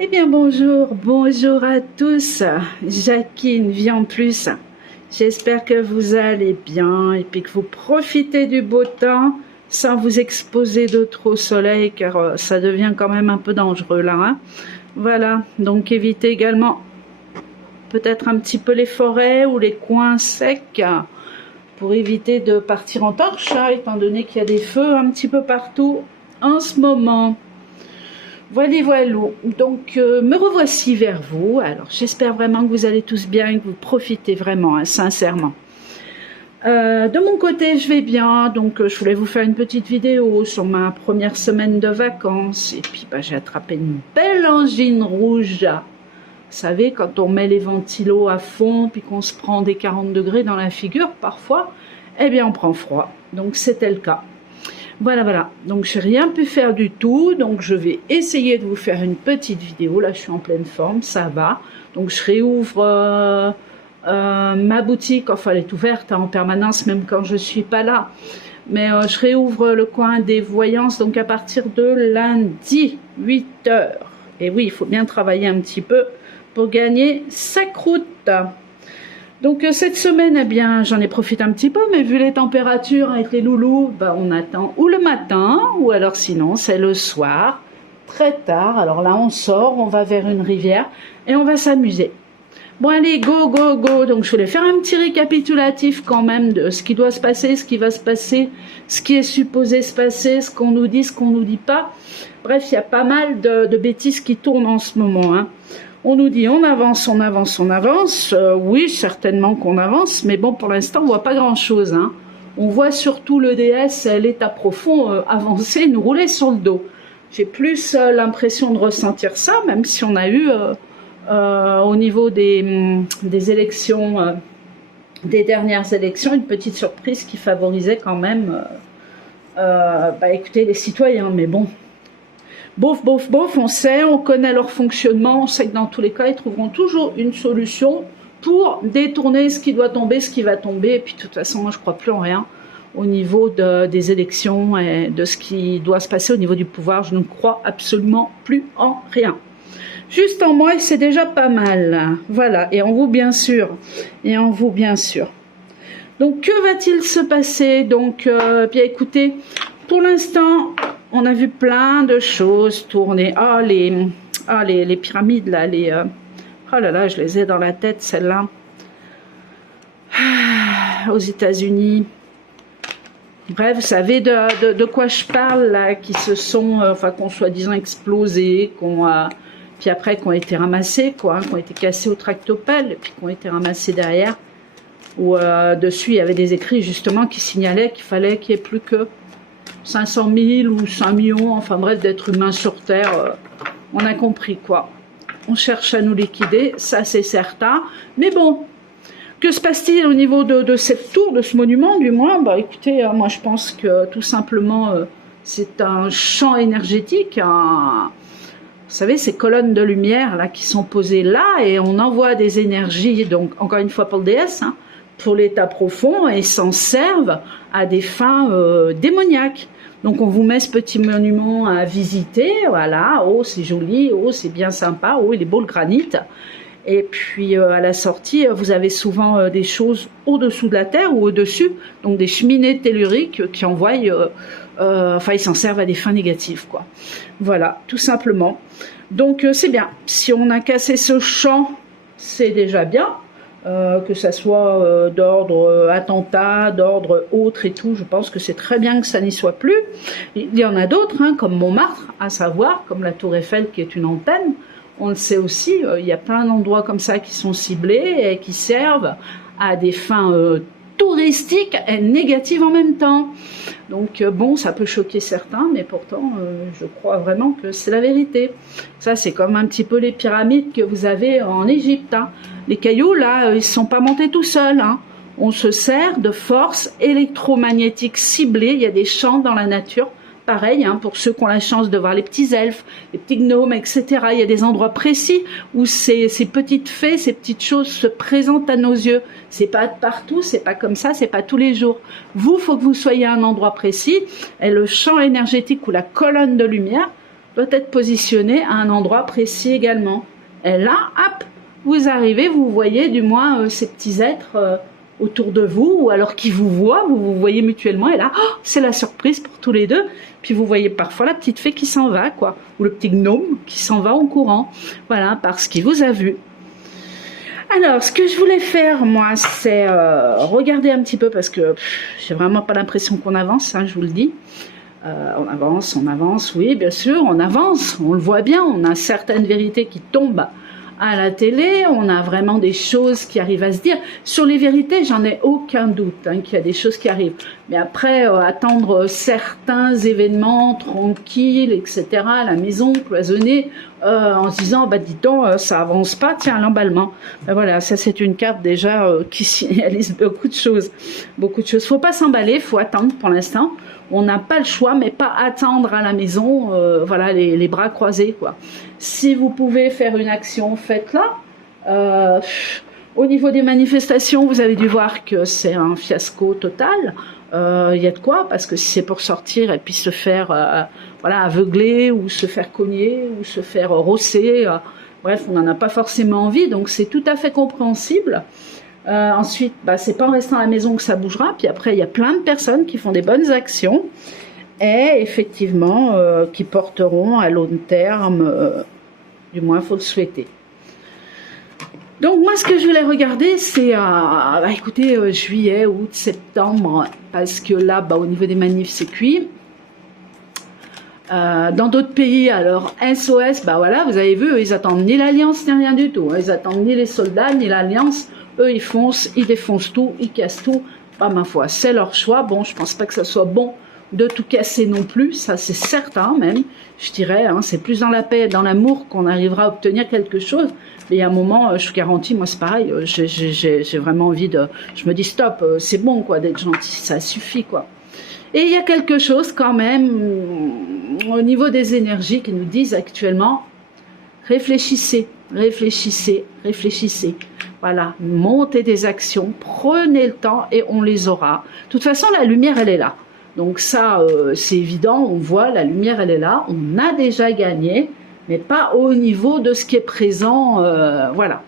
Eh bien bonjour à tous, Jacqueline vit en plus. J'espère que vous allez bien et puis que vous profitez du beau temps sans vous exposer de trop au soleil car ça devient quand même un peu dangereux là. Hein. Voilà, donc évitez également peut-être un petit peu les forêts ou les coins secs pour éviter de partir en torche, hein, étant donné qu'il y a des feux un petit peu partout en ce moment. Voilà, donc me revoici vers vous. Alors j'espère vraiment que vous allez tous bien et que vous profitez vraiment, hein, sincèrement. De mon côté, je vais bien, donc je voulais vous faire une petite vidéo sur ma première semaine de vacances. Et puis j'ai attrapé une belle angine rouge. Vous savez, quand on met les ventilos à fond, puis qu'on se prend des 40 degrés dans la figure, parfois, eh bien on prend froid. Donc c'était le cas. Voilà, donc j'ai rien pu faire du tout, donc je vais essayer de vous faire une petite vidéo. Là je suis en pleine forme, ça va. Donc je réouvre ma boutique, enfin elle est ouverte en permanence même quand je suis pas là, mais je réouvre le coin des voyances donc à partir de lundi 8h. Et oui, il faut bien travailler un petit peu pour gagner sa croûte. Donc cette semaine, eh bien, j'en ai profité un petit peu, mais vu les températures avec les loulous, on attend ou le matin, ou alors sinon c'est le soir, très tard. Alors là, on sort, on va vers une rivière et on va s'amuser. Bon allez, go. Donc je voulais faire un petit récapitulatif quand même de ce qui doit se passer, ce qui va se passer, ce qui est supposé se passer, ce qu'on nous dit, ce qu'on nous dit pas. Bref, il y a pas mal de bêtises qui tournent en ce moment, hein. On nous dit on avance. Oui, certainement qu'on avance, mais bon, pour l'instant, on voit pas grand-chose. Hein. On voit surtout l'EDS, l'état profond, avancer, nous rouler sur le dos. J'ai plus l'impression de ressentir ça, même si on a eu, au niveau des élections, des dernières élections, une petite surprise qui favorisait quand même, écoutez, les citoyens, mais bon... Bof, on sait, on connaît leur fonctionnement, on sait que dans tous les cas, ils trouveront toujours une solution pour détourner ce qui doit tomber, ce qui va tomber. Et puis de toute façon, moi je ne crois plus en rien au niveau des élections et de ce qui doit se passer au niveau du pouvoir. Je ne crois absolument plus en rien. Juste en moi, c'est déjà pas mal. Voilà, et en vous bien sûr. Donc que va-t-il se passer? Donc, bien écoutez, pour l'instant... On a vu plein de choses tourner. Les pyramides là, oh là là, je les ai dans la tête celles-là. Aux États-Unis. Bref, vous savez de quoi je parle là, qui se sont, qu'on soi-disant explosés, puis après qui ont été ramassés, qui ont été cassés au tractopelle, et puis qui ont été ramassés derrière. Où dessus il y avait des écrits justement qui signalaient qu'il fallait qu'il n'y ait plus que 500 000 ou 5 millions, enfin bref, d'êtres humains sur Terre, on a compris quoi. On cherche à nous liquider, ça c'est certain. Mais bon, que se passe-t-il au niveau de cette tour, de ce monument du moins? Écoutez, moi je pense que tout simplement, c'est un champ énergétique, vous savez, ces colonnes de lumière là qui sont posées là, et on envoie des énergies, donc encore une fois pour le DS, hein, pour l'état profond, et s'en servent à des fins démoniaques. Donc on vous met ce petit monument à visiter, voilà, oh c'est joli, oh c'est bien sympa, oh il est beau le granit. Et puis à la sortie, vous avez souvent des choses au-dessous de la terre ou au-dessus, donc des cheminées telluriques qui envoient, ils s'en servent à des fins négatives, quoi. Voilà, tout simplement. Donc c'est bien, si on a cassé ce champ, c'est déjà bien. Que ça soit d'ordre attentat, d'ordre autre et tout, je pense que c'est très bien que ça n'y soit plus. Il y en a d'autres, hein, comme Montmartre, à savoir, comme la Tour Eiffel qui est une antenne, on le sait aussi, il y a plein d'endroits comme ça qui sont ciblés et qui servent à des fins touristiques et négatives en même temps. Donc bon, ça peut choquer certains, mais pourtant je crois vraiment que c'est la vérité. Ça c'est comme un petit peu les pyramides que vous avez en Égypte, hein. Les cailloux là, ils ne sont pas montés tout seuls, hein. On se sert de forces électromagnétiques ciblées, il y a des champs dans la nature. Pareil, hein, pour ceux qui ont la chance de voir les petits elfes, les petits gnomes, etc. Il y a des endroits précis où ces petites fées, ces petites choses se présentent à nos yeux. C'est pas partout, c'est pas comme ça, c'est pas tous les jours. Vous, faut que vous soyez à un endroit précis, et le champ énergétique ou la colonne de lumière doit être positionné à un endroit précis également. Et là, hop, vous arrivez, vous voyez du moins ces petits êtres autour de vous, ou alors qui vous voient, vous vous voyez mutuellement, et là, oh, c'est la surprise pour tous les deux. Puis vous voyez parfois la petite fée qui s'en va, quoi, ou le petit gnome qui s'en va en courant, voilà, parce qu'il vous a vu. Alors, ce que je voulais faire, moi, c'est regarder un petit peu, parce que j'ai vraiment pas l'impression qu'on avance, hein, je vous le dis. On avance, oui, bien sûr, on avance, on le voit bien, on a certaines vérités qui tombent à la télé, on a vraiment des choses qui arrivent à se dire. Sur les vérités, j'en ai aucun doute hein, qu'il y a des choses qui arrivent. Mais après, attendre certains événements tranquilles, etc., à la maison, cloisonnée, en se disant, bah dis donc, ça avance pas, tiens, l'emballement. Ben voilà, ça c'est une carte déjà qui signalise beaucoup de choses. Beaucoup de choses. Faut pas s'emballer, faut attendre pour l'instant. On n'a pas le choix, mais pas attendre à la maison, voilà, les bras croisés, quoi. Si vous pouvez faire une action, faites-la. Au niveau des manifestations, vous avez dû voir que c'est un fiasco total. Il y a de quoi, parce que si c'est pour sortir et puis se faire voilà, aveugler, ou se faire cogner, ou se faire rosser, bref, on n'en a pas forcément envie, donc c'est tout à fait compréhensible. Ensuite, bah, c'est pas en restant à la maison que ça bougera. Puis après, il y a plein de personnes qui font des bonnes actions et effectivement qui porteront à long terme, du moins, faut le souhaiter. Donc moi, ce que je voulais regarder, c'est, bah, écoutez, juillet, août, septembre, parce que là, bah, au niveau des manifs, c'est cuit. Dans d'autres pays, alors SOS, bah voilà, vous avez vu, eux, ils attendent ni l'Alliance ni rien du tout. Ils attendent ni les soldats ni l'Alliance. Eux, ils foncent, ils défoncent tout, ils cassent tout. Pas ma foi, c'est leur choix. Bon, je pense pas que ça soit bon de tout casser non plus, ça c'est certain même. Je dirais, hein, c'est plus dans la paix et dans l'amour qu'on arrivera à obtenir quelque chose. Mais il y a un moment, je vous garantis, moi c'est pareil, j'ai vraiment envie de... Je me dis stop, c'est bon quoi d'être gentil, ça suffit quoi. Et il y a quelque chose quand même au niveau des énergies qui nous disent actuellement, réfléchissez, réfléchissez, réfléchissez. Voilà, montez des actions, prenez le temps et on les aura. De toute façon, la lumière, elle est là. Donc ça, c'est évident, on voit, la lumière, elle est là. On a déjà gagné, mais pas au niveau de ce qui est présent, voilà.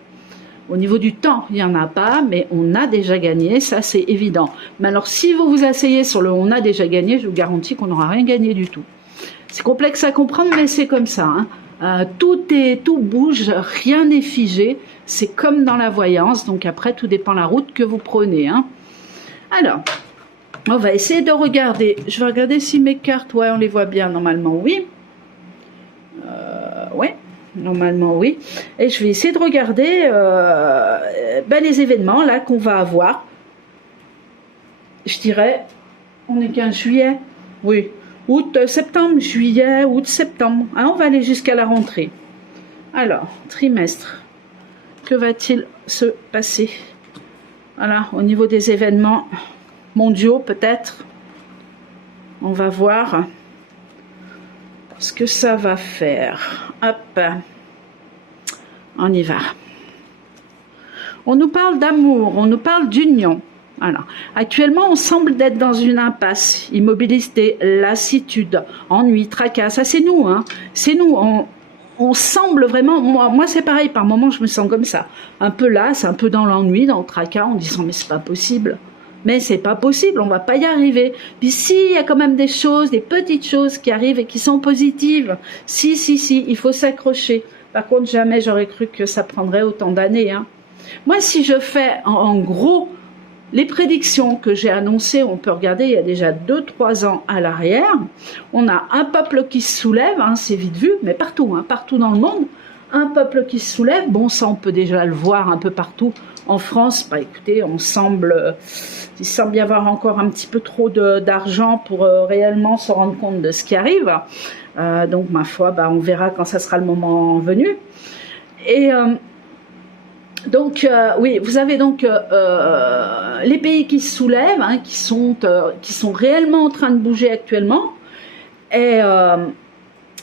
Au niveau du temps, il n'y en a pas, mais on a déjà gagné, ça c'est évident. Mais alors, si vous vous asseyez sur le « on a déjà gagné », je vous garantis qu'on n'aura rien gagné du tout. C'est complexe à comprendre, mais c'est comme ça. Hein. Tout bouge, rien n'est figé. C'est comme dans la voyance, donc après, tout dépend de la route que vous prenez. Hein. Alors, on va essayer de regarder. Je vais regarder si mes cartes, ouais, on les voit bien, normalement, oui. Ouais. Normalement, oui. Et je vais essayer de regarder ben, les événements là qu'on va avoir. Je dirais, on est 15 juillet. Oui. Août, septembre, juillet, août, septembre. Hein, on va aller jusqu'à la rentrée. Alors, trimestre. Que va-t-il se passer? Voilà, au niveau des événements mondiaux, peut-être. On va voir ce que ça va faire. Hop, on y va. On nous parle d'amour, on nous parle d'union. Voilà. Actuellement, on semble d'être dans une impasse, immobilité, lassitude, ennui, tracas. Ça, c'est nous, hein. C'est nous. On semble vraiment. Moi, c'est pareil. Par moments, je me sens comme ça, un peu lasse, un peu dans l'ennui, dans le tracas, en disant mais c'est pas possible. Mais c'est pas possible, on va pas y arriver. Puis si, il y a quand même des choses, des petites choses qui arrivent et qui sont positives. Si, il faut s'accrocher. Par contre, jamais j'aurais cru que ça prendrait autant d'années. Hein. Moi, si je fais en gros les prédictions que j'ai annoncées, on peut regarder, il y a déjà 2-3 ans à l'arrière. On a un peuple qui se soulève, hein, c'est vite vu, mais partout, hein, partout dans le monde. Un peuple qui se soulève, bon, ça on peut déjà le voir un peu partout. En France, bah écoutez, il semble y avoir encore un petit peu trop d'argent pour réellement se rendre compte de ce qui arrive. Donc, ma foi, bah, on verra quand ça sera le moment venu. Et donc, oui, vous avez donc les pays qui se soulèvent, hein, qui sont réellement en train de bouger actuellement.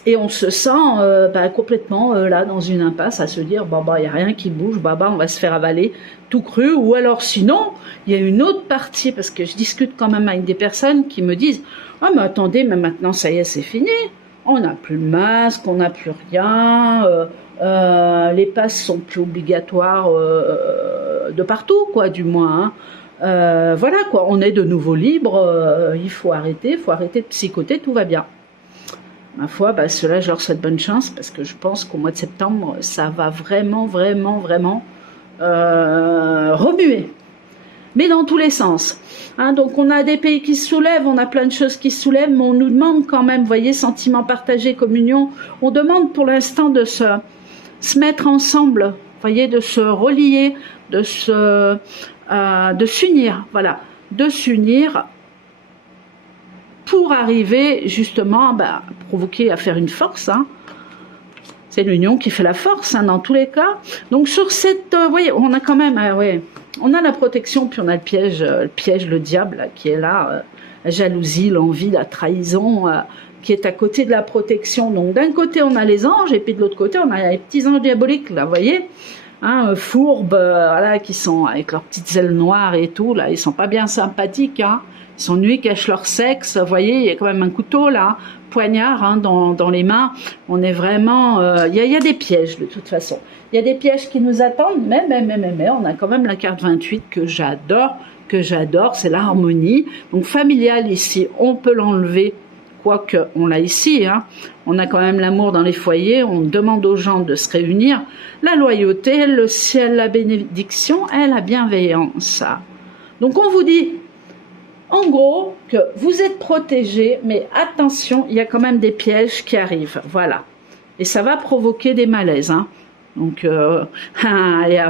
Et on se sent bah, complètement là dans une impasse à se dire bah il n'y a rien qui bouge, bah on va se faire avaler tout cru. Ou alors sinon, il y a une autre partie, parce que je discute quand même avec des personnes qui me disent ah mais attendez, mais maintenant ça y est, c'est fini. On n'a plus le masque, on n'a plus rien, les passes sont plus obligatoires de partout, quoi, du moins. Hein. Voilà, quoi, on est de nouveau libre, il faut arrêter de psychoter, tout va bien. Ma foi, bah, ceux-là, je leur souhaite bonne chance, parce que je pense qu'au mois de septembre, ça va vraiment, vraiment, vraiment remuer. Mais dans tous les sens. Hein, donc on a des pays qui se soulèvent, on a plein de choses qui se soulèvent, mais on nous demande quand même, vous voyez, sentiment partagé, communion, on demande pour l'instant de se mettre ensemble, vous voyez, de se relier, de s'unir, voilà, de s'unir pour arriver justement à provoquer, à faire une force, hein. C'est l'union qui fait la force, hein, dans tous les cas. Donc sur cette, vous voyez, on a quand même, ouais, on a la protection, puis on a le piège, le diable là, qui est là, la jalousie, l'envie, la trahison, qui est à côté de la protection. Donc d'un côté on a les anges, et puis de l'autre côté on a les petits anges diaboliques, là, vous voyez, hein, fourbes, voilà, qui sont avec leurs petites ailes noires et tout, là, ils sont pas bien sympathiques, hein. Ils sont nus, cachent leur sexe, vous voyez, il y a quand même un couteau là, poignard, hein, dans les mains. On est vraiment, il y a des pièges de toute façon. Il y a des pièges qui nous attendent, mais on a quand même la carte 28 que j'adore, c'est l'harmonie. Donc familiale ici, on peut l'enlever, quoique on l'a ici, hein. On a quand même l'amour dans les foyers, on demande aux gens de se réunir. La loyauté, le ciel, la bénédiction et la bienveillance. Donc on vous dit, en gros, que vous êtes protégés, mais attention, il y a quand même des pièges qui arrivent, voilà. Et ça va provoquer des malaises, hein. Donc,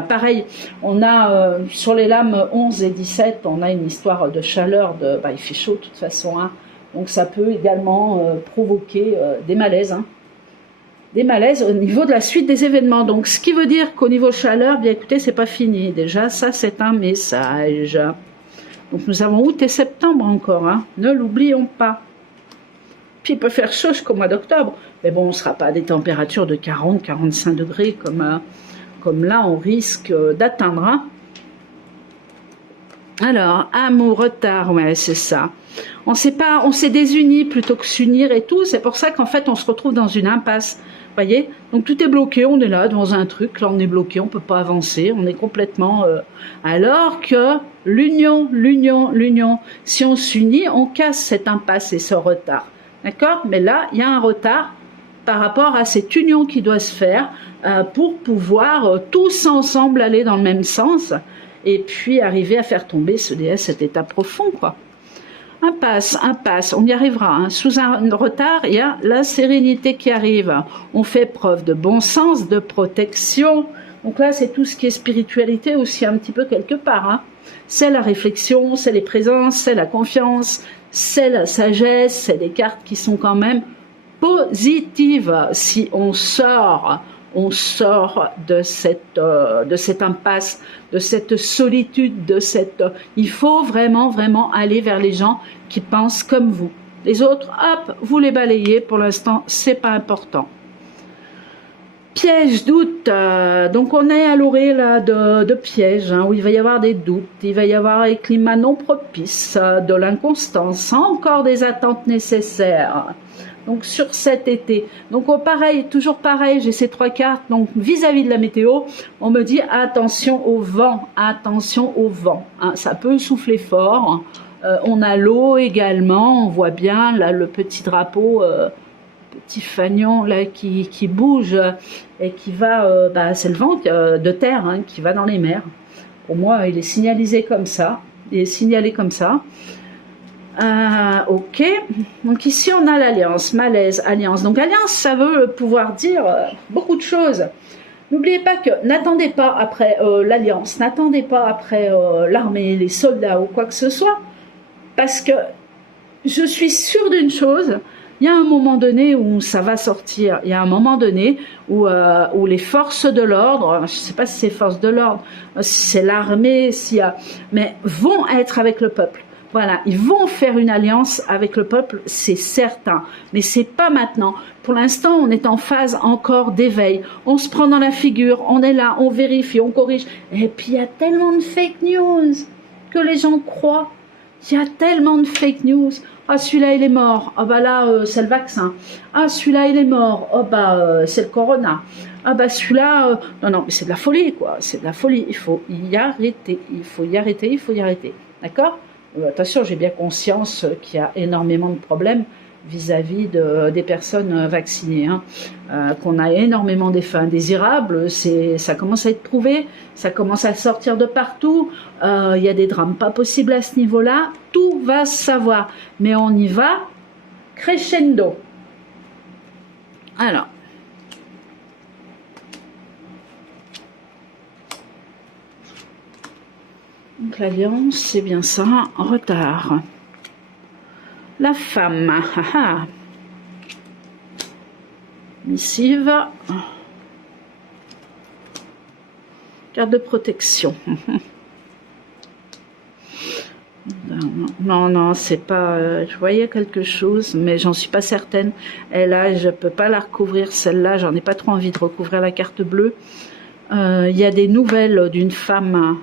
pareil, on a sur les lames 11 et 17, on a une histoire de chaleur, il fait chaud de toute façon, hein. Donc ça peut également provoquer des malaises, hein. Des malaises au niveau de la suite des événements. Donc ce qui veut dire qu'au niveau chaleur, bien écoutez, c'est pas fini. Déjà, ça c'est un message. Donc nous avons août et septembre encore, hein. Ne l'oublions pas. Puis il peut faire chaud jusqu'au mois d'octobre, mais bon, on ne sera pas à des températures de 40-45 degrés comme là on risque d'atteindre, hein. Alors, amour, retard, ouais, c'est ça. On s'est désunis plutôt que s'unir et tout, c'est pour ça qu'en fait on se retrouve dans une impasse. Voyez, donc tout est bloqué, on est là devant un truc, là on est bloqué, on peut pas avancer, on est complètement... alors que l'union, si on s'unit, on casse cette impasse et ce retard. D'accord? Mais là, il y a un retard par rapport à cette union qui doit se faire pour pouvoir tous ensemble aller dans le même sens et puis arriver à faire tomber cet état profond, quoi. Impasse, on y arrivera, hein. Sous un retard, il y a la sérénité qui arrive. On fait preuve de bon sens, de protection. Donc là, c'est tout ce qui est spiritualité aussi un petit peu quelque part, hein. C'est la réflexion, c'est les présences, c'est la confiance, c'est la sagesse, c'est des cartes qui sont quand même positives. Si on sort de cette impasse, de cette solitude, il faut vraiment aller vers les gens qui pensent comme vous. Les autres, hop, vous les balayez, pour l'instant, c'est pas important. Piège, doute, donc on est à l'orée là de pièges, hein, où il va y avoir des doutes, il va y avoir un climat non propice, de l'inconstance, encore des attentes nécessaires. Donc sur cet été, donc pareil, toujours pareil, j'ai ces trois cartes, donc vis-à-vis de la météo, on me dit attention au vent, hein, ça peut souffler fort, on a l'eau également, on voit bien là le petit drapeau, petit fanion là qui bouge et qui va, c'est le vent de terre, hein, qui va dans les mers. Pour moi, il est signalisé comme ça, ok, donc ici on a l'alliance, malaise, alliance. Donc alliance, ça veut pouvoir dire beaucoup de choses. N'oubliez pas que n'attendez pas après l'alliance, n'attendez pas après l'armée, les soldats ou quoi que ce soit, parce que je suis sûre d'une chose, il y a un moment donné où ça va sortir, il y a un moment donné où les forces de l'ordre, je ne sais pas si c'est forces de l'ordre, si c'est l'armée, mais vont être avec le peuple. Voilà, ils vont faire une alliance avec le peuple, c'est certain, mais c'est pas maintenant. Pour l'instant, on est en phase encore d'éveil. On se prend dans la figure, on est là, on vérifie, on corrige. Et puis il y a tellement de fake news que les gens croient. Il y a tellement de fake news. Ah, celui-là, il est mort. Ah, bah là, c'est le vaccin. Ah, celui-là, il est mort. Oh, bah, c'est le corona. Ah, bah, celui-là... Non, non, mais c'est de la folie, quoi. C'est de la folie. Il faut y arrêter. Il faut y arrêter. Il faut y arrêter. D'accord? Attention, j'ai bien conscience qu'il y a énormément de problèmes vis-à-vis des personnes vaccinées, hein. Qu'on a énormément d'effets indésirables, ça commence à être prouvé, ça commence à sortir de partout, il y a des drames pas possibles à ce niveau-là, tout va se savoir, mais on y va crescendo. Alors, donc l'alliance, c'est bien ça, en retard. La femme, missive, carte de protection. Non, non, c'est pas... je voyais quelque chose, mais j'en suis pas certaine. Et là, je peux pas la recouvrir, celle-là. J'en ai pas trop envie de recouvrir la carte bleue. Il y a des nouvelles d'une femme...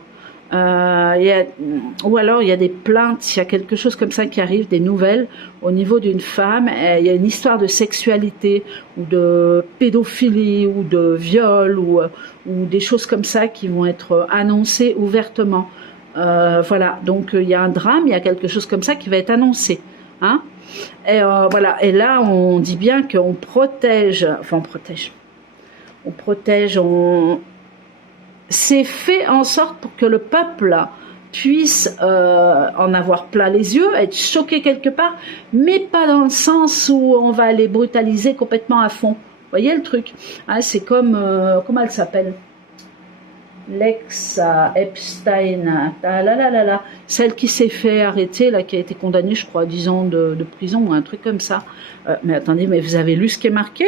ou alors il y a des plaintes, il y a quelque chose comme ça qui arrive, des nouvelles au niveau d'une femme, il y a une histoire de sexualité ou de pédophilie ou de viol ou des choses comme ça qui vont être annoncées ouvertement. Voilà, donc il y a un drame, il y a quelque chose comme ça qui va être annoncé, hein. Et voilà, et là on dit bien qu'on protège, enfin on protège, c'est fait en sorte pour que le peuple puisse en avoir plein les yeux, être choqué quelque part, mais pas dans le sens où on va les brutaliser complètement à fond. Vous voyez le truc, hein, c'est comme, comment elle s'appelle, Lex Epstein, celle qui s'est fait arrêter, là, qui a été condamnée, je crois, à 10 ans de prison ou un truc comme ça. Mais attendez, mais vous avez lu ce qui est marqué?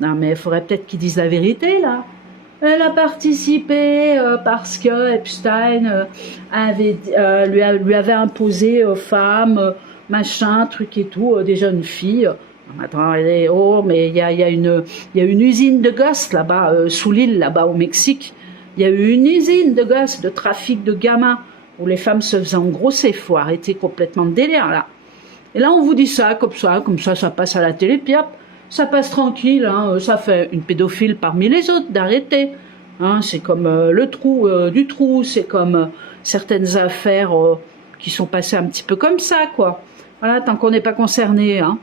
Non, mais il faudrait peut-être qu'ils disent la vérité, là. Elle a participé parce que Epstein lui avait imposé femmes, machin, truc et tout, des jeunes filles. Attends, oh, mais il y a une usine de gosses là-bas, sous l'île, là-bas au Mexique. Il y a eu une usine de gosses, de trafic de gamins, où les femmes se faisaient engrosser. Il faut arrêter complètement de délire, là. Et là, on vous dit ça, ça passe à la télé, puis hop, ça passe tranquille, hein, ça fait une pédophile parmi les autres, d'arrêter. Hein, c'est comme le trou du trou, c'est comme certaines affaires qui sont passées un petit peu comme ça, quoi. Voilà, tant qu'on n'est pas concerné, hein.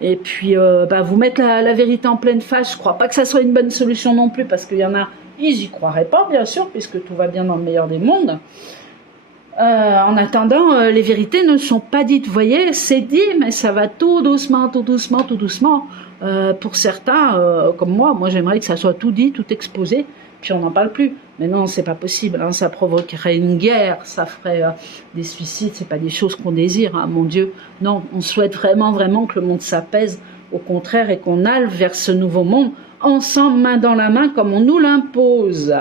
Et puis, vous mettre la vérité en pleine face, je crois pas que ça soit une bonne solution non plus, parce qu'il y en a, ils y croiraient pas, bien sûr, puisque tout va bien dans le meilleur des mondes. En attendant, les vérités ne sont pas dites. Vous voyez, c'est dit, mais ça va tout doucement, tout doucement, tout doucement. Pour certains, comme moi j'aimerais que ça soit tout dit, tout exposé, puis on n'en parle plus. Mais non, c'est pas possible, hein, ça provoquerait une guerre, ça ferait des suicides, c'est pas des choses qu'on désire, hein, mon Dieu. Non, on souhaite vraiment, vraiment que le monde s'apaise, au contraire, et qu'on aille vers ce nouveau monde, ensemble, main dans la main, comme on nous l'impose.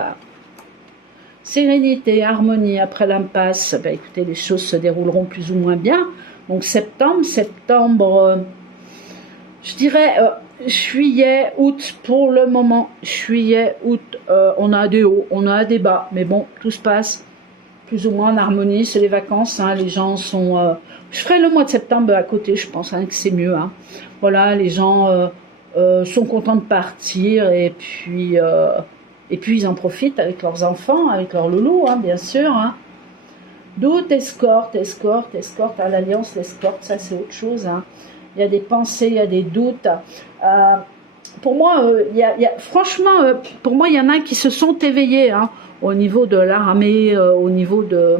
Sérénité, harmonie après l'impasse, écoutez, les choses se dérouleront plus ou moins bien. Donc septembre, je dirais juillet, août pour le moment. Juillet, août, on a des hauts, on a des bas, mais bon, tout se passe plus ou moins en harmonie. C'est les vacances, hein, les gens sont... je ferai le mois de septembre à côté, je pense hein, que c'est mieux. Hein. Voilà, les gens sont contents de partir et puis ils en profitent avec leurs enfants, avec leurs loulous, hein, bien sûr. Hein. Doute, escorte, à l'alliance, l'escorte, ça c'est autre chose. Hein. Il y a des pensées, il y a des doutes. Pour moi, franchement, pour moi, il y en a qui se sont éveillés hein, au niveau de l'armée, au niveau de...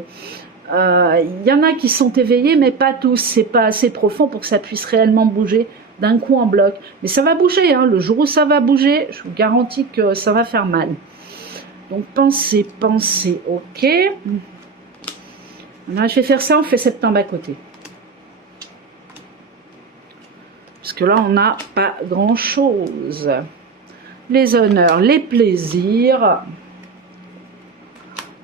il y en a qui sont éveillés, mais pas tous. C'est pas assez profond pour que ça puisse réellement bouger d'un coup en bloc. Mais ça va bouger, hein. Le jour où ça va bouger, je vous garantis que ça va faire mal. Donc pensez, ok. Là, je vais faire ça, on fait septembre à côté. Parce que là, on n'a pas grand-chose. Les honneurs, les plaisirs,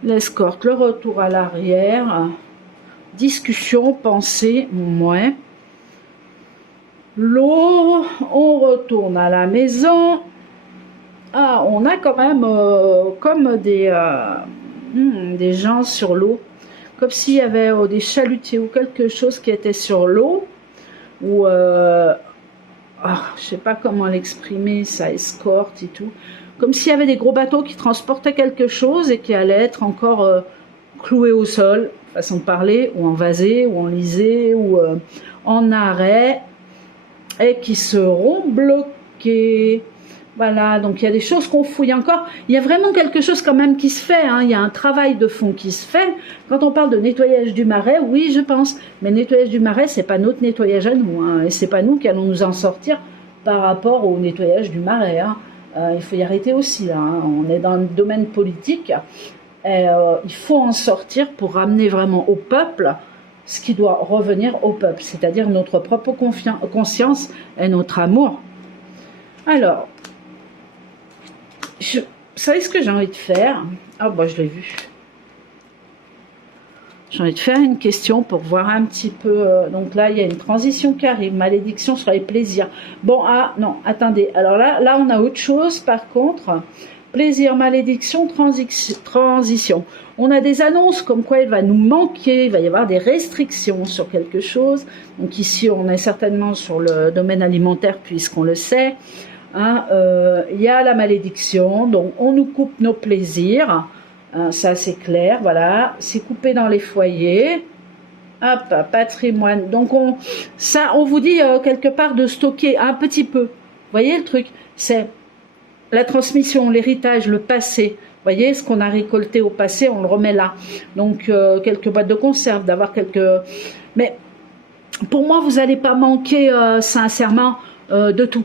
l'escorte, le retour à l'arrière, discussion, pensée, ouais. L'eau, on retourne à la maison. Ah, on a quand même comme des gens sur l'eau. comme s'il y avait des chalutiers ou quelque chose qui était sur l'eau, ou je sais pas comment l'exprimer, ça escorte et tout, comme s'il y avait des gros bateaux qui transportaient quelque chose et qui allaient être encore cloués au sol, façon de parler, ou envasés, ou enlisés, ou en arrêt, et qui seront bloqués. Voilà, donc il y a des choses qu'on fouille encore. Il y a vraiment quelque chose quand même qui se fait, hein. Il y a un travail de fond qui se fait. Quand on parle de nettoyage du marais, oui, je pense. Mais le nettoyage du marais, c'est pas notre nettoyage à nous, hein. Et c'est pas nous qui allons nous en sortir par rapport au nettoyage du marais, hein. Il faut y arrêter aussi, là, hein. On est dans le domaine politique. Et, il faut en sortir pour ramener vraiment au peuple ce qui doit revenir au peuple, c'est-à-dire notre propre conscience et notre amour. Alors, vous savez ce que j'ai envie de faire? Ah bah je l'ai vu. J'ai envie de faire une question pour voir un petit peu. Donc là, il y a une transition qui arrive. Malédiction sur les plaisirs. Bon, ah non, attendez. Alors là, on a autre chose par contre. Plaisir, malédiction, transition. On a des annonces comme quoi il va nous manquer, il va y avoir des restrictions sur quelque chose. Donc ici, on est certainement sur le domaine alimentaire puisqu'on le sait. Hein, y a la malédiction, donc on nous coupe nos plaisirs. Ça c'est clair, voilà. C'est coupé dans les foyers. Hop, patrimoine. Donc on vous dit quelque part de stocker un petit peu. Vous voyez le truc? C'est la transmission, l'héritage, le passé. Vous voyez, ce qu'on a récolté au passé, on le remet là. Donc, quelques boîtes de conserve, d'avoir quelques... Mais, pour moi, vous n'allez pas manquer, sincèrement, de tout.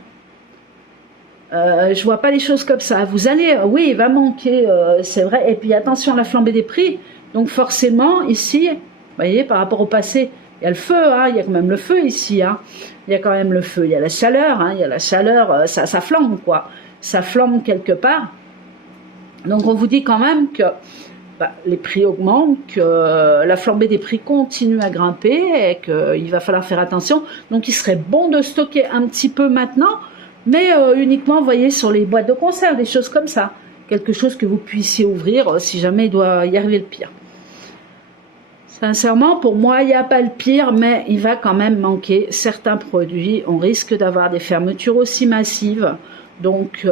Je vois pas les choses comme ça. Vous allez... oui, il va manquer, c'est vrai. Et puis, attention à la flambée des prix. Donc, forcément, ici, vous voyez, par rapport au passé, il y a le feu, hein, il y a quand même le feu ici. Hein. Il y a quand même le feu, il y a la chaleur. Hein, il y a la chaleur, ça flambe, quoi. Ça flambe quelque part. Donc on vous dit quand même que les prix augmentent, que la flambée des prix continue à grimper et qu'il va falloir faire attention. Donc il serait bon de stocker un petit peu maintenant, mais uniquement, vous voyez, sur les boîtes de conserve, des choses comme ça. Quelque chose que vous puissiez ouvrir si jamais il doit y arriver le pire. Sincèrement, pour moi, il n'y a pas le pire, mais il va quand même manquer certains produits. On risque d'avoir des fermetures aussi massives. Donc,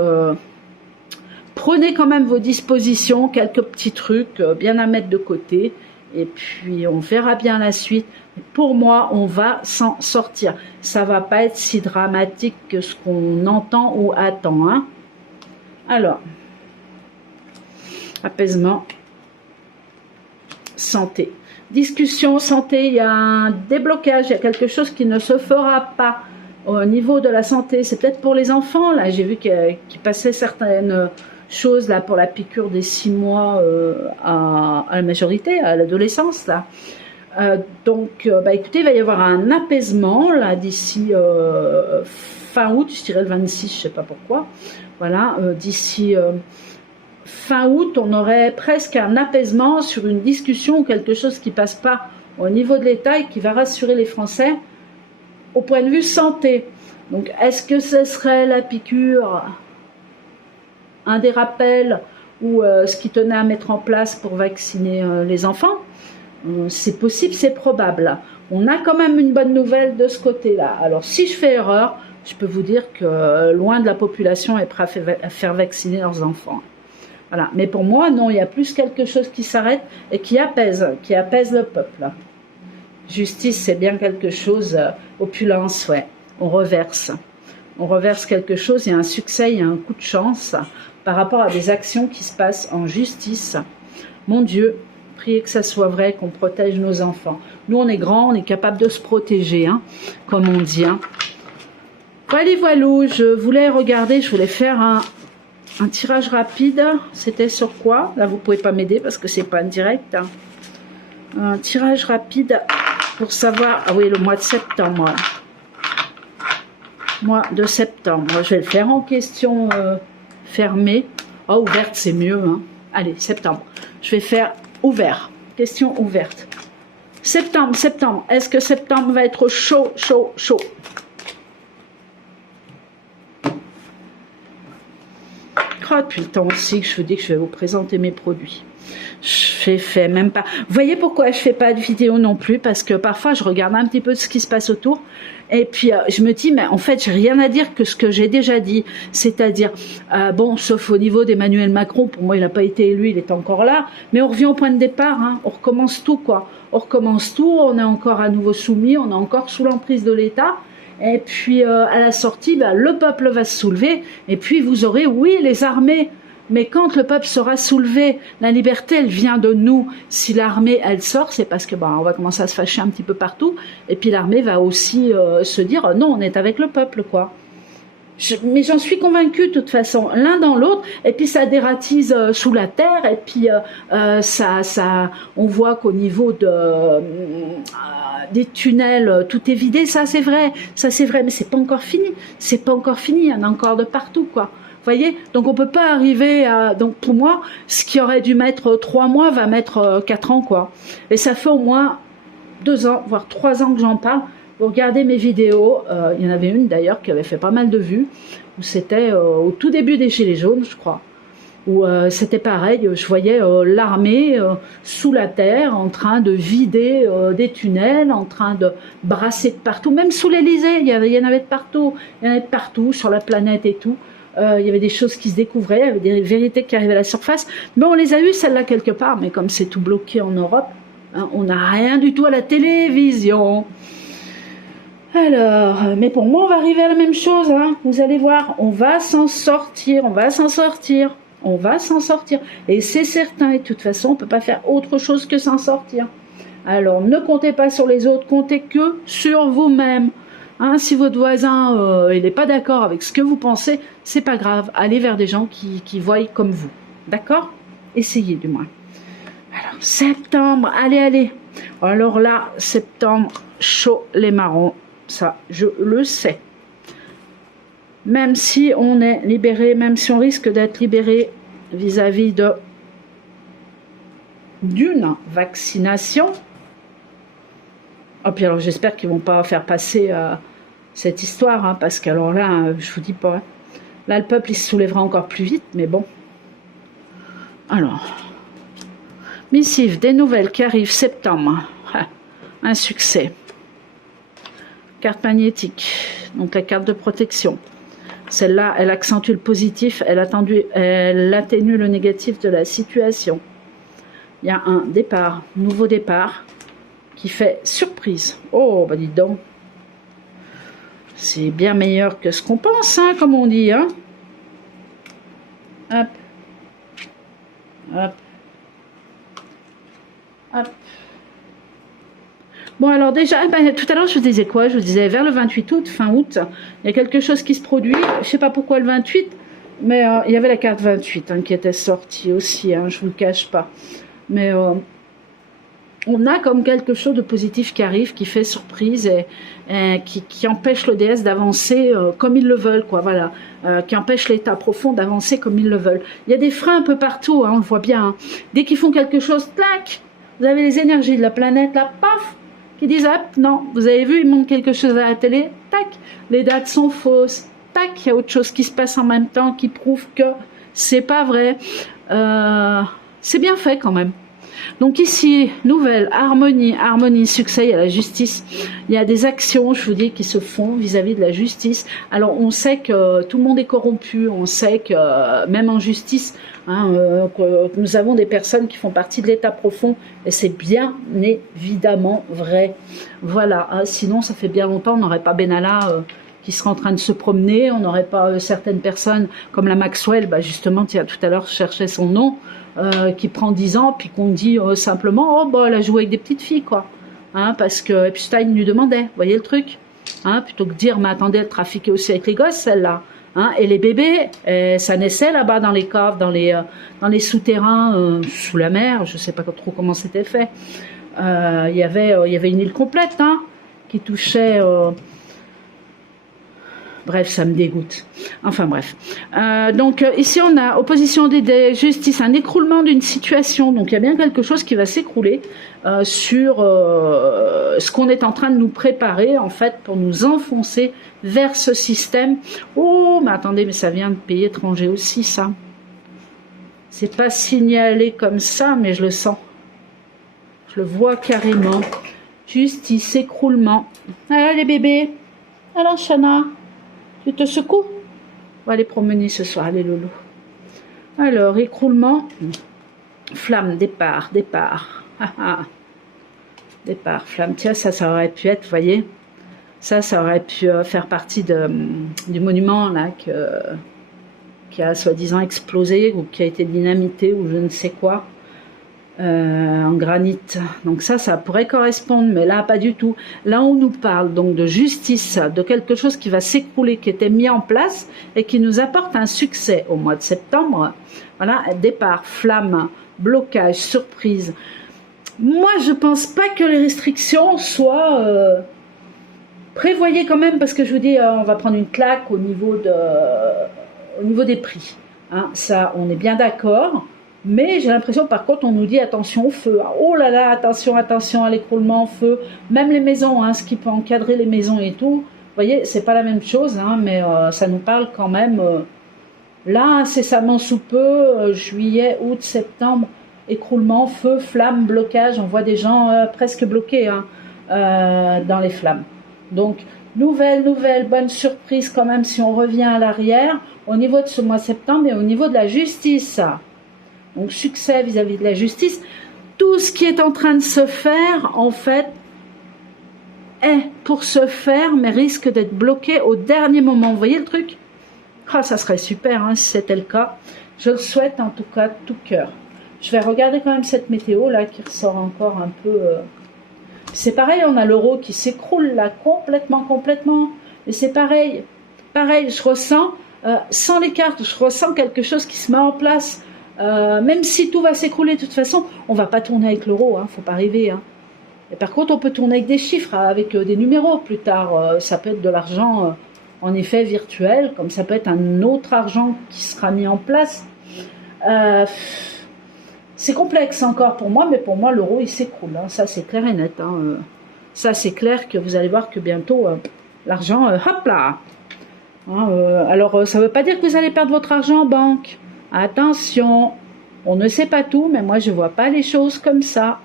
prenez quand même vos dispositions, quelques petits trucs bien à mettre de côté. Et puis, on verra bien la suite. Pour moi, on va s'en sortir. Ça va pas être si dramatique que ce qu'on entend ou attend. Hein. Alors, apaisement, santé. Discussion, santé, il y a un déblocage, il y a quelque chose qui ne se fera pas. Au niveau de la santé, c'est peut-être pour les enfants, là, j'ai vu qu'il passait certaines choses, là, pour la piqûre des 6 mois à la majorité, à l'adolescence, là. Donc, écoutez, il va y avoir un apaisement, là, d'ici fin août, je dirais le 26, je sais pas pourquoi, voilà, d'ici fin août, on aurait presque un apaisement sur une discussion ou quelque chose qui passe pas au niveau de l'État et qui va rassurer les Français au point de vue santé. Donc, est-ce que ce serait la piqûre, un des rappels ou ce qui tenait à mettre en place pour vacciner les enfants? C'est possible, c'est probable. On a quand même une bonne nouvelle de ce côté-là. Alors, si je fais erreur, je peux vous dire que loin de la population est prête à faire vacciner leurs enfants. Voilà. Mais pour moi, non, il y a plus quelque chose qui s'arrête et qui apaise le peuple. Justice, c'est bien quelque chose. Opulence, ouais. On reverse quelque chose. Il y a un succès, il y a un coup de chance par rapport à des actions qui se passent en justice. Mon Dieu, priez que ça soit vrai, qu'on protège nos enfants. Nous, on est grands, on est capable de se protéger, hein, comme on dit. Hein. Allez, voilà, je voulais regarder, je voulais faire un tirage rapide. C'était sur quoi? Là, vous pouvez pas m'aider parce que c'est pas un direct. Hein. Un tirage rapide pour savoir... Ah oui, le mois de septembre. Mois de septembre. Je vais le faire en question fermée. Oh, ouverte, c'est mieux. Hein. Allez, septembre. Je vais faire ouvert. Question ouverte. Septembre. Est-ce que septembre va être chaud? Oh, depuis le temps aussi que je vous dis que je vais vous présenter mes produits. Je fais même pas. Vous voyez pourquoi je fais pas de vidéo non plus? Parce que parfois je regarde un petit peu ce qui se passe autour et puis je me dis mais en fait j'ai rien à dire que ce que j'ai déjà dit, c'est-à-dire bon, sauf au niveau d'Emmanuel Macron, pour moi il n'a pas été élu, il est encore là, mais on revient au point de départ, hein, on recommence tout quoi, on recommence tout, on est encore à nouveau soumis, on est encore sous l'emprise de l'État. Et puis à la sortie, le peuple va se soulever et puis vous aurez, oui, les armées. Mais quand le peuple sera soulevé, la liberté, elle vient de nous. Si l'armée, elle sort, c'est parce que on va commencer à se fâcher un petit peu partout. Et puis l'armée va aussi se dire, non, on est avec le peuple, quoi. Mais j'en suis convaincue, de toute façon, l'un dans l'autre. Et puis ça dératise sous la terre. Et puis on voit qu'au niveau des tunnels, tout est vidé. Ça, c'est vrai. Ça, c'est vrai. Mais c'est pas encore fini. C'est pas encore fini. Il y en a encore de partout, quoi. Voyez, donc on peut pas arriver à... Donc pour moi, ce qui aurait dû mettre 3 mois va mettre 4 ans, quoi. Et ça fait au moins 2 ans, voire 3 ans que j'en parle. Vous regardez mes vidéos, il y en avait une d'ailleurs qui avait fait pas mal de vues, où c'était au tout début des Gilets jaunes, je crois, où c'était pareil, je voyais l'armée sous la terre, en train de vider des tunnels, en train de brasser de partout, même sous l'Elysée, il y en avait de partout, il y en avait de partout, sur la planète et tout. Il y avait des choses qui se découvraient, il y avait des vérités qui arrivaient à la surface, mais on les a eues celles-là quelque part, mais comme c'est tout bloqué en Europe, hein, on n'a rien du tout à la télévision. Alors, mais pour moi on va arriver à la même chose, hein. Vous allez voir, on va s'en sortir, on va s'en sortir, on va s'en sortir, et c'est certain, et de toute façon on ne peut pas faire autre chose que s'en sortir. Alors ne comptez pas sur les autres, comptez que sur vous-même. Hein, si votre voisin il n'est pas d'accord avec ce que vous pensez, c'est pas grave. Allez vers des gens qui voient comme vous. D'accord? Essayez du moins. Alors, septembre, allez. Alors là, septembre, chaud les marrons. Ça, je le sais. Même si on est libéré, même si on risque d'être libéré vis-à-vis d'une vaccination. Et puis alors j'espère qu'ils vont pas faire passer cette histoire, hein, parce qu'alors là, je vous dis pas. Hein. Là, le peuple, il se soulèvera encore plus vite, mais bon. Alors, missive, des nouvelles qui arrivent, septembre. Un succès. Carte magnétique, donc la carte de protection. Celle-là, elle accentue le positif, elle atténue le négatif de la situation. Il y a un départ, nouveau départ, qui fait surprise. Oh, bah dites donc. C'est bien meilleur que ce qu'on pense, hein, comme on dit. Hein. Hop. Hop. Hop. Bon, alors déjà, tout à l'heure, je vous disais quoi? Je vous disais vers le 28 août, fin août, il y a quelque chose qui se produit. Je ne sais pas pourquoi le 28, mais il y avait la carte 28 hein, qui était sortie aussi, hein, je ne vous le cache pas. Mais on a comme quelque chose de positif qui arrive, qui fait surprise et qui empêche le DS d'avancer comme ils le veulent, quoi, voilà. Qui empêche l'état profond d'avancer comme ils le veulent. Il y a des freins un peu partout, hein, on le voit bien. Hein. Dès qu'ils font quelque chose, tac, vous avez les énergies de la planète, là, paf, qui disent, hop, non, vous avez vu, ils montrent quelque chose à la télé, tac, les dates sont fausses, tac, il y a autre chose qui se passe en même temps qui prouve que c'est pas vrai. C'est bien fait quand même. Donc ici, nouvelle, harmonie, succès, il y a la justice. Il y a des actions, je vous dis, qui se font vis-à-vis de la justice. Alors on sait que tout le monde est corrompu, on sait que même en justice, hein, que nous avons des personnes qui font partie de l'état profond, et c'est bien évidemment vrai. Voilà, hein, sinon ça fait bien longtemps, on n'aurait pas Benalla qui serait en train de se promener, on n'aurait pas certaines personnes comme la Maxwell, bah justement, tout à l'heure je cherchais son nom, qui prend 10 ans, puis qu'on dit simplement, oh bah elle a joué avec des petites filles, quoi. Hein, parce que Epstein lui demandait, vous voyez le truc, hein, plutôt que de dire, mais attendez, elle trafiquait aussi avec les gosses, celle-là. Hein, et les bébés, ça naissait là-bas dans les caves, dans les souterrains, sous la mer, je ne sais pas trop comment c'était fait. Il y avait une île complète, hein, qui touchait... Bref, ça me dégoûte. Enfin bref. Donc ici, on a opposition des justices, un écroulement d'une situation. Donc il y a bien quelque chose qui va s'écrouler sur ce qu'on est en train de nous préparer, en fait, pour nous enfoncer vers ce système. Oh, mais attendez, mais ça vient de pays étrangers aussi, ça. C'est pas signalé comme ça, mais je le sens. Je le vois carrément. Justice, écroulement. Alors les bébés. Alors Chana, tu te secoues? On va aller promener ce soir, les loulous. Alors, écroulement. Flamme, départ, départ. Départ, flamme. Tiens, ça aurait pu être, vous voyez, ça aurait pu faire partie du monument là qui a soi-disant explosé ou qui a été dynamité ou je ne sais quoi en granit. Donc ça pourrait correspondre, mais là pas du tout. Là on nous parle donc de justice, de quelque chose qui va s'écrouler, qui était mis en place et qui nous apporte un succès au mois de septembre. Voilà, départ, flamme, blocage, surprise. Moi je pense pas que les restrictions soient prévoyez quand même, parce que je vous dis, on va prendre une claque au niveau des prix. Hein, ça, on est bien d'accord. Mais j'ai l'impression, par contre, on nous dit attention au feu. Oh là là, attention, attention à l'écroulement au feu. Même les maisons, hein, ce qui peut encadrer les maisons et tout. Vous voyez, c'est pas la même chose, hein, mais ça nous parle quand même. Là, incessamment sous peu, juillet, août, septembre, écroulement, feu, flamme, blocage. On voit des gens presque bloqués hein, dans les flammes. Donc, nouvelle, bonne surprise quand même si on revient à l'arrière au niveau de ce mois de septembre et au niveau de la justice. Donc, succès vis-à-vis de la justice. Tout ce qui est en train de se faire, en fait, est pour se faire, mais risque d'être bloqué au dernier moment. Vous voyez le truc? Ah, ça serait super hein, si c'était le cas. Je le souhaite en tout cas de tout cœur. Je vais regarder quand même cette météo là qui ressort encore un peu... C'est pareil, on a l'euro qui s'écroule là, complètement. Et c'est pareil, je ressens, sans les cartes, je ressens quelque chose qui se met en place. Même si tout va s'écrouler de toute façon, on va pas tourner avec l'euro, hein, faut pas rêver. Hein. Et par contre, on peut tourner avec des chiffres, avec des numéros plus tard. Ça peut être de l'argent, en effet, virtuel, comme ça peut être un autre argent qui sera mis en place. C'est complexe encore pour moi, mais pour moi, l'euro, il s'écroule. Hein. Ça, c'est clair et net. Hein. Ça, c'est clair que vous allez voir que bientôt, l'argent, hop là. Hein, alors, ça ne veut pas dire que vous allez perdre votre argent en banque. Attention, on ne sait pas tout, mais moi, je ne vois pas les choses comme ça.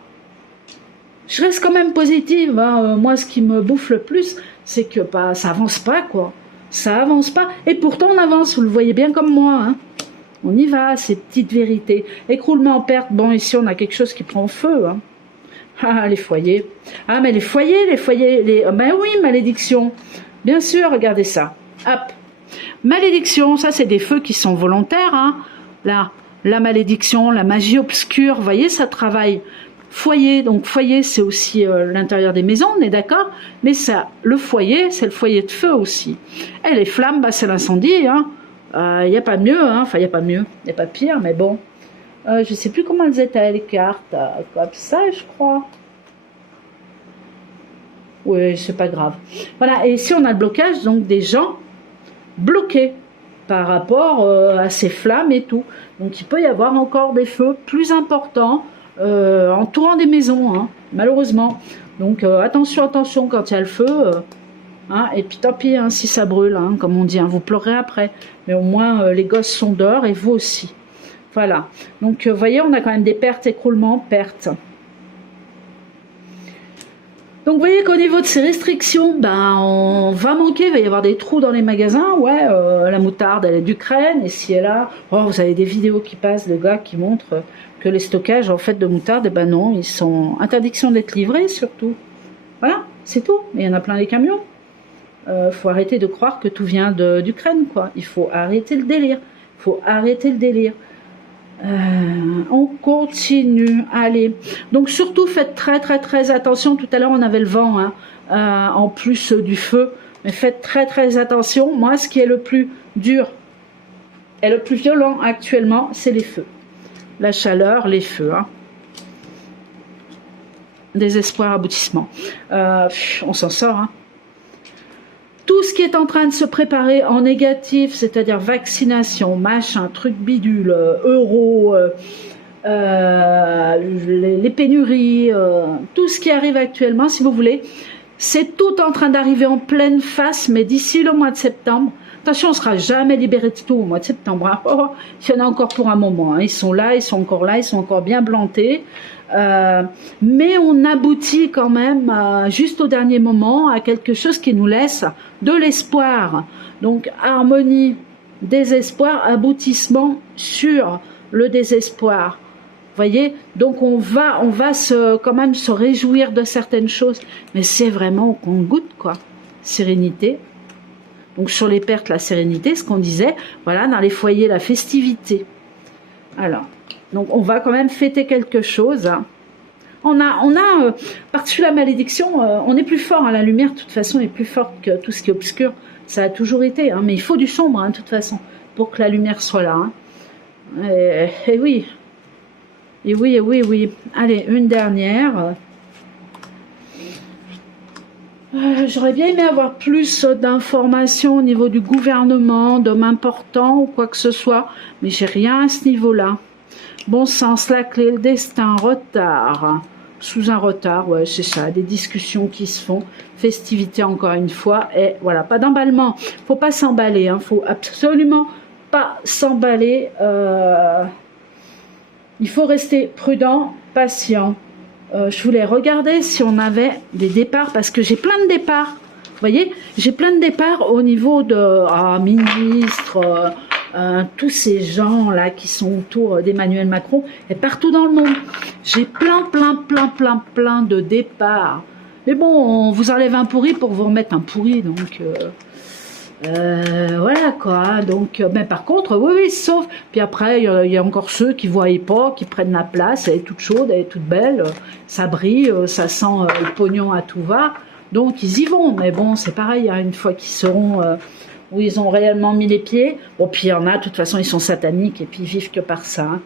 Je reste quand même positive. Hein. Moi, ce qui me bouffe le plus, c'est que ça avance pas, quoi. Ça avance pas. Et pourtant, on avance. Vous le voyez bien comme moi, hein. On y va, ces petites vérités. Écroulement en perte. Bon, ici, on a quelque chose qui prend feu. Hein. Ah, les foyers. Ah, mais les foyers. Ben oui, malédiction. Bien sûr, regardez ça. Hop. Malédiction, ça, c'est des feux qui sont volontaires. Hein. Là, la malédiction, la magie obscure. Vous voyez, ça travaille. Foyer, donc foyer, c'est aussi l'intérieur des maisons, on est d'accord. Mais ça, le foyer, c'est le foyer de feu aussi. Et les flammes, c'est l'incendie, hein. Il n'y a pas mieux, hein. Enfin il n'y a pas mieux, il n'y a pas pire, mais bon. Je ne sais plus comment elles étaient les cartes, comme ça je crois. Oui, c'est pas grave. Voilà, et ici on a le blocage, donc des gens bloqués par rapport à ces flammes et tout. Donc il peut y avoir encore des feux plus importants entourant des maisons, hein, malheureusement. Donc attention quand il y a le feu. Hein, et puis tant pis hein, si ça brûle, hein, comme on dit, hein, vous pleurez après. Mais au moins les gosses sont dehors et vous aussi. Voilà. Donc vous voyez, on a quand même des pertes, écroulements, pertes. Donc vous voyez qu'au niveau de ces restrictions, on va manquer, il va y avoir des trous dans les magasins. Ouais, la moutarde, elle est d'Ukraine, et si elle a... Oh, vous avez des vidéos qui passent de gars qui montrent que les stockages en fait de moutarde, non, ils sont interdiction d'être livrés surtout. Voilà, c'est tout. Il y en a plein les camions. Faut arrêter de croire que tout vient d'Ukraine, quoi. Il faut arrêter le délire. On continue, allez. Donc surtout faites très attention. Tout à l'heure on avait le vent, hein, en plus du feu. Mais faites très attention. Moi, ce qui est le plus dur et le plus violent actuellement, c'est les feux. La chaleur, les feux. Hein. Désespoir, aboutissement. On s'en sort, hein. Tout ce qui est en train de se préparer en négatif, c'est-à-dire vaccination, machin, truc bidule, euro, les pénuries, tout ce qui arrive actuellement, si vous voulez, c'est tout en train d'arriver en pleine face, mais d'ici le mois de septembre, Attention, on ne sera jamais libéré de tout au mois de septembre. Hein. Oh, il y en a encore pour un moment. Hein. Ils sont là, ils sont encore là, ils sont encore bien plantés. Mais on aboutit quand même, juste au dernier moment, à quelque chose qui nous laisse de l'espoir. Donc, harmonie, désespoir, aboutissement sur le désespoir. Vous voyez, donc on va quand même se réjouir de certaines choses, mais c'est vraiment au compte-gouttes, quoi. Sérénité. Donc sur les pertes, la sérénité, ce qu'on disait, voilà, dans les foyers, la festivité. Alors, donc on va quand même fêter quelque chose. Hein. On a par-dessus la malédiction, on est plus fort, hein, la lumière de toute façon est plus forte que tout ce qui est obscur, ça a toujours été, hein, mais il faut du sombre, hein, de toute façon, pour que la lumière soit là. Hein. Et oui. Et oui, et oui, oui. Allez, une dernière. J'aurais bien aimé avoir plus d'informations au niveau du gouvernement, d'hommes importants ou quoi que ce soit, mais j'ai rien à ce niveau-là. Bon sens, la clé, le destin, retard. Sous un retard, ouais, c'est ça, des discussions qui se font, festivités encore une fois, et voilà, pas d'emballement. Faut pas s'emballer, hein, faut absolument pas s'emballer. Il faut rester prudent, patient. Je voulais regarder si on avait des départs, parce que j'ai plein de départs. Vous voyez, j'ai plein de départs au niveau de ministres, tous ces gens-là qui sont autour d'Emmanuel Macron, et partout dans le monde. J'ai plein de départs. Mais bon, on vous enlève un pourri pour vous remettre un pourri, donc... voilà quoi, donc mais par contre oui sauf, puis après il y a encore ceux qui voient pas, qui prennent la place, elle est toute chaude, elle est toute belle, ça brille, ça sent le pognon à tout va, donc ils y vont, mais bon c'est pareil, hein, une fois qu'ils seront où ils ont réellement mis les pieds, bon puis il y en a, de toute façon ils sont sataniques et puis ils vivent que par ça. Hein.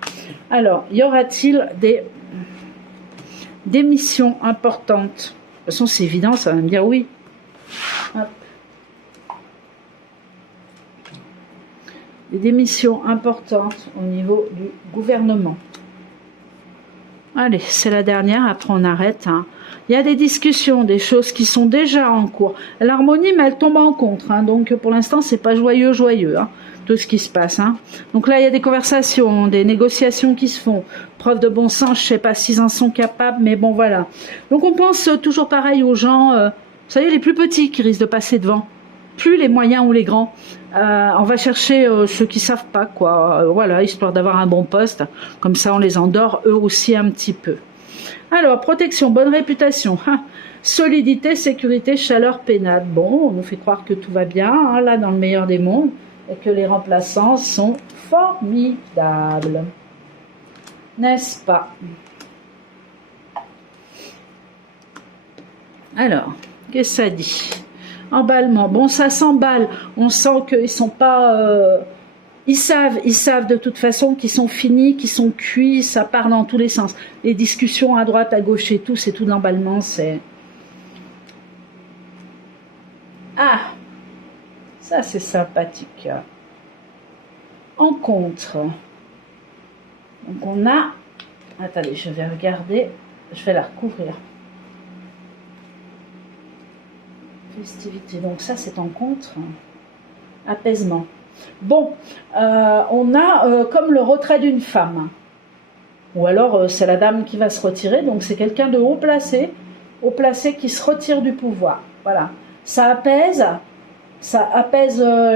Alors, y aura-t-il des missions importantes? De toute façon c'est évident, ça va me dire oui. Hop. Des missions importantes au niveau du gouvernement. Allez, c'est la dernière, après on arrête. Hein. Il y a des discussions, des choses qui sont déjà en cours. L'harmonie, mais elle tombe en contre, hein, donc pour l'instant, c'est pas joyeux, hein, tout ce qui se passe. Hein. Donc là, il y a des conversations, des négociations qui se font. Preuve de bon sens, je sais pas s'ils en sont capables, mais bon, voilà. Donc on pense toujours pareil aux gens, vous savez, les plus petits qui risquent de passer devant. Plus les moyens ou les grands. On va chercher ceux qui savent pas, quoi. Voilà, histoire d'avoir un bon poste. Comme ça, on les endort eux aussi un petit peu. Alors, protection, bonne réputation. Solidité, sécurité, chaleur, pénale. Bon, on nous fait croire que tout va bien, hein, là, dans le meilleur des mondes. Et que les remplaçants sont formidables. N'est-ce pas? Alors, qu'est-ce que ça dit? Emballement, bon ça s'emballe, on sent qu'ils sont pas, ils savent de toute façon qu'ils sont finis, qu'ils sont cuits, ça part dans tous les sens. Les discussions à droite, à gauche et tout, c'est tout l'emballement, c'est... Ah, ça c'est sympathique. Encontre. Donc on a, attendez, je vais regarder, je vais la recouvrir. Festivité, donc ça c'est en contre. Apaisement. Bon, on a comme le retrait d'une femme. Ou alors c'est la dame qui va se retirer, donc c'est quelqu'un de haut placé qui se retire du pouvoir. Voilà. Ça apaise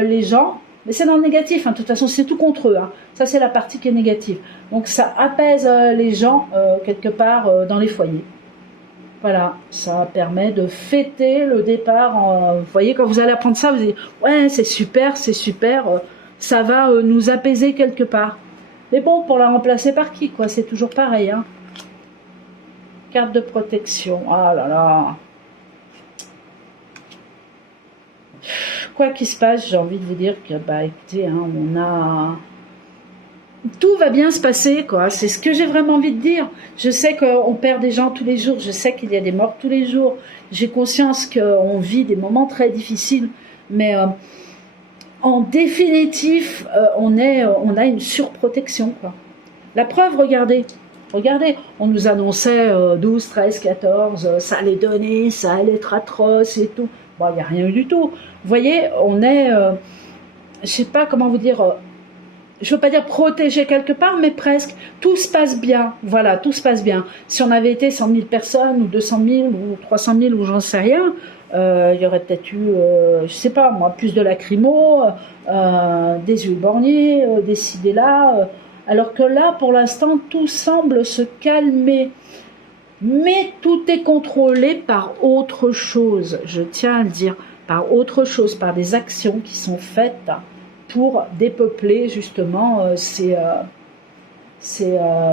les gens, mais c'est dans le négatif, hein. De toute façon c'est tout contre eux. Hein. Ça c'est la partie qui est négative. Donc ça apaise les gens quelque part dans les foyers. Voilà, ça permet de fêter le départ. Vous voyez, quand vous allez apprendre ça, vous allez dire « Ouais, c'est super, ça va nous apaiser quelque part. » Mais bon, pour la remplacer par qui, quoi? C'est toujours pareil. Hein. Carte de protection. Ah là là. Quoi qu'il se passe, j'ai envie de vous dire que, bah écoutez, hein, on a... Tout va bien se passer, quoi. C'est ce que j'ai vraiment envie de dire. Je sais qu'on perd des gens tous les jours. Je sais qu'il y a des morts tous les jours. J'ai conscience qu'on vit des moments très difficiles. Mais en définitive, on a une surprotection, quoi. La preuve, regardez, on nous annonçait 12, 13, 14, ça allait donner, ça allait être atroce et tout. Bon, il n'y a rien eu du tout. Vous voyez, on est... je sais pas comment vous dire, je veux pas dire protéger quelque part, mais presque. Tout se passe bien, voilà, tout se passe bien. Si on avait été 100 000 personnes, ou 200 000, ou 300 000, ou j'en sais rien, il y aurait peut-être eu, je sais pas moi, plus de lacrymo, des yeux borgnés, des ci, des là, alors que là, pour l'instant, tout semble se calmer. Mais tout est contrôlé par autre chose, je tiens à le dire, par autre chose, par des actions qui sont faites pour dépeupler justement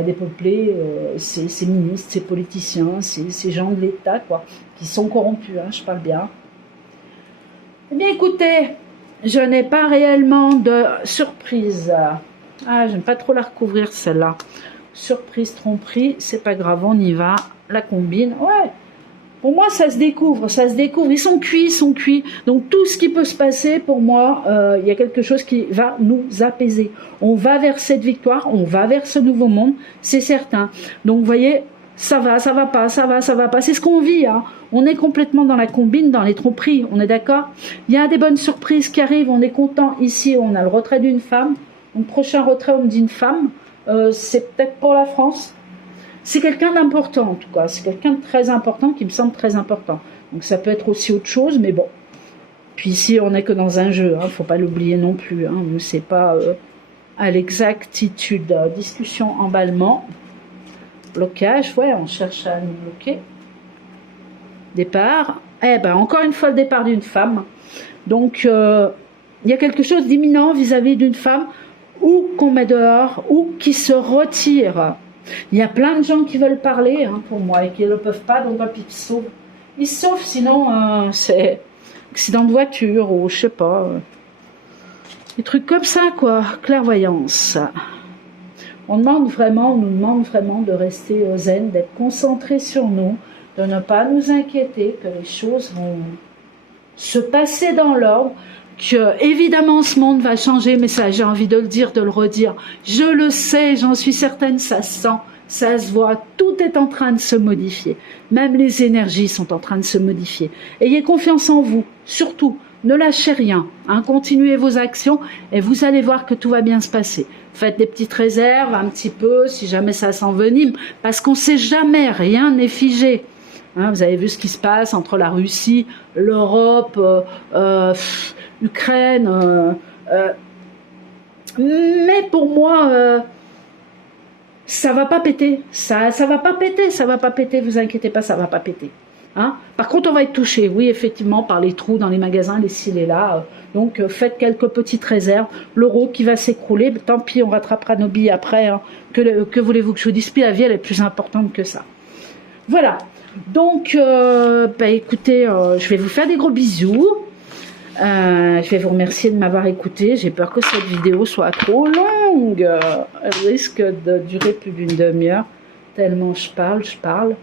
dépeupler ces ministres, ces politiciens, ces gens de l'État, quoi, qui sont corrompus, hein, je parle bien. Eh bien écoutez, je n'ai pas réellement de surprise. Ah, j'aime pas trop la recouvrir celle-là. Surprise, tromperie, c'est pas grave, on y va. La combine, ouais. Pour moi, ça se découvre, ça se découvre. Ils sont cuits, ils sont cuits. Donc tout ce qui peut se passer, pour moi, il y a quelque chose qui va nous apaiser. On va vers cette victoire, on va vers ce nouveau monde, c'est certain. Donc vous voyez, ça va pas, ça va pas. C'est ce qu'on vit, hein. On est complètement dans la combine, dans les tromperies, on est d'accord? Il y a des bonnes surprises qui arrivent, on est content. Ici, on a le retrait d'une femme. Donc prochain retrait, on me dit une femme. C'est peut-être pour la France. C'est quelqu'un d'important en tout cas, c'est quelqu'un de très important qui me semble très important. Donc ça peut être aussi autre chose, mais bon. Puis ici on n'est que dans un jeu, hein, faut pas l'oublier non plus. Hein, c'est pas à l'exactitude. Discussion, emballement, blocage, ouais, on cherche à nous bloquer. Départ, eh ben encore une fois le départ d'une femme. Donc il y a quelque chose d'imminent vis-à-vis d'une femme, ou qu'on met dehors, ou qui se retire. Il y a plein de gens qui veulent parler, hein, pour moi, et qui ne le peuvent pas, donc hop, ils se sauvent. Ils se sauvent, sinon c'est accident de voiture, ou je sais pas, des trucs comme ça, quoi. Clairvoyance. On nous demande vraiment de rester zen, d'être concentré sur nous, de ne pas nous inquiéter, que les choses vont se passer dans l'ordre, que évidemment ce monde va changer, mais ça j'ai envie de le dire, de le redire, je le sais, j'en suis certaine, ça se sent, ça se voit, tout est en train de se modifier, même les énergies sont en train de se modifier. Ayez confiance en vous, surtout, ne lâchez rien, hein, continuez vos actions et vous allez voir que tout va bien se passer. Faites des petites réserves un petit peu, si jamais ça s'envenime, parce qu'on ne sait jamais, rien n'est figé. Hein, vous avez vu ce qui se passe entre la Russie, l'Europe, Ukraine, mais pour moi, ça va pas péter, ça va pas péter, ça va pas péter, vous inquiétez pas, ça va pas péter. Hein, par contre, on va être touché, oui, effectivement, par les trous dans les magasins, les ci, les là. Donc, faites quelques petites réserves. L'euro qui va s'écrouler, tant pis, on rattrapera nos billes après. Hein. Que voulez-vous que je vous dise? Puis la vie, elle est plus importante que ça. Voilà. Donc, écoutez, je vais vous faire des gros bisous. Je vais vous remercier de m'avoir écouté. J'ai peur que cette vidéo soit trop longue. Elle risque de durer plus d'une demi-heure. Tellement je parle.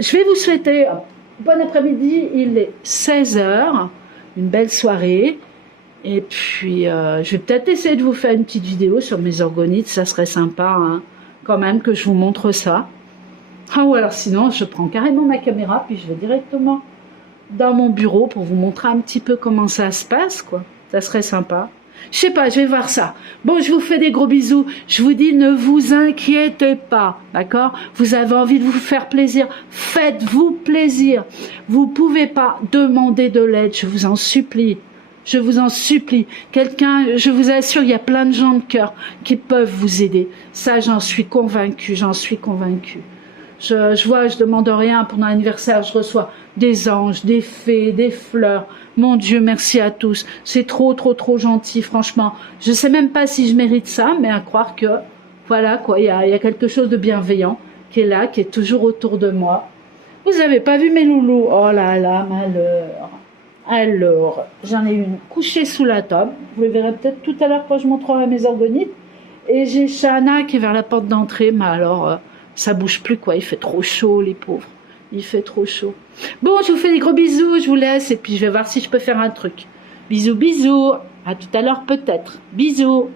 Je vais vous souhaiter un bon après-midi. Il est 16h. Une belle soirée. Et puis, je vais peut-être essayer de vous faire une petite vidéo sur mes orgonites. Ça serait sympa, hein, quand même, que je vous montre ça. Ah, ou alors sinon, je prends carrément ma caméra, puis je vais directement dans mon bureau pour vous montrer un petit peu comment ça se passe, quoi. Ça serait sympa. Je sais pas, je vais voir ça. Bon, je vous fais des gros bisous. Je vous dis, ne vous inquiétez pas, d'accord? Vous avez envie de vous faire plaisir, faites-vous plaisir. Vous pouvez pas demander de l'aide, je vous en supplie. Je vous en supplie. Quelqu'un, je vous assure, il y a plein de gens de cœur qui peuvent vous aider. Ça, j'en suis convaincue, Je demande rien pour mon anniversaire, je reçois des anges, des fées, des fleurs. Mon Dieu, merci à tous. C'est trop gentil, franchement. Je sais même pas si je mérite ça, mais à croire que, voilà, quoi, il y a quelque chose de bienveillant qui est là, qui est toujours autour de moi. Vous avez pas vu mes loulous? Oh là là, malheur. Alors, j'en ai une couchée sous la table. Vous le verrez peut-être tout à l'heure quand je montrerai mes orgonites. Et j'ai Shana qui est vers la porte d'entrée, mais alors... ça bouge plus, quoi. Il fait trop chaud, les pauvres. Il fait trop chaud. Bon, je vous fais des gros bisous, je vous laisse. Et puis, je vais voir si je peux faire un truc. Bisous, bisous. À tout à l'heure, peut-être. Bisous.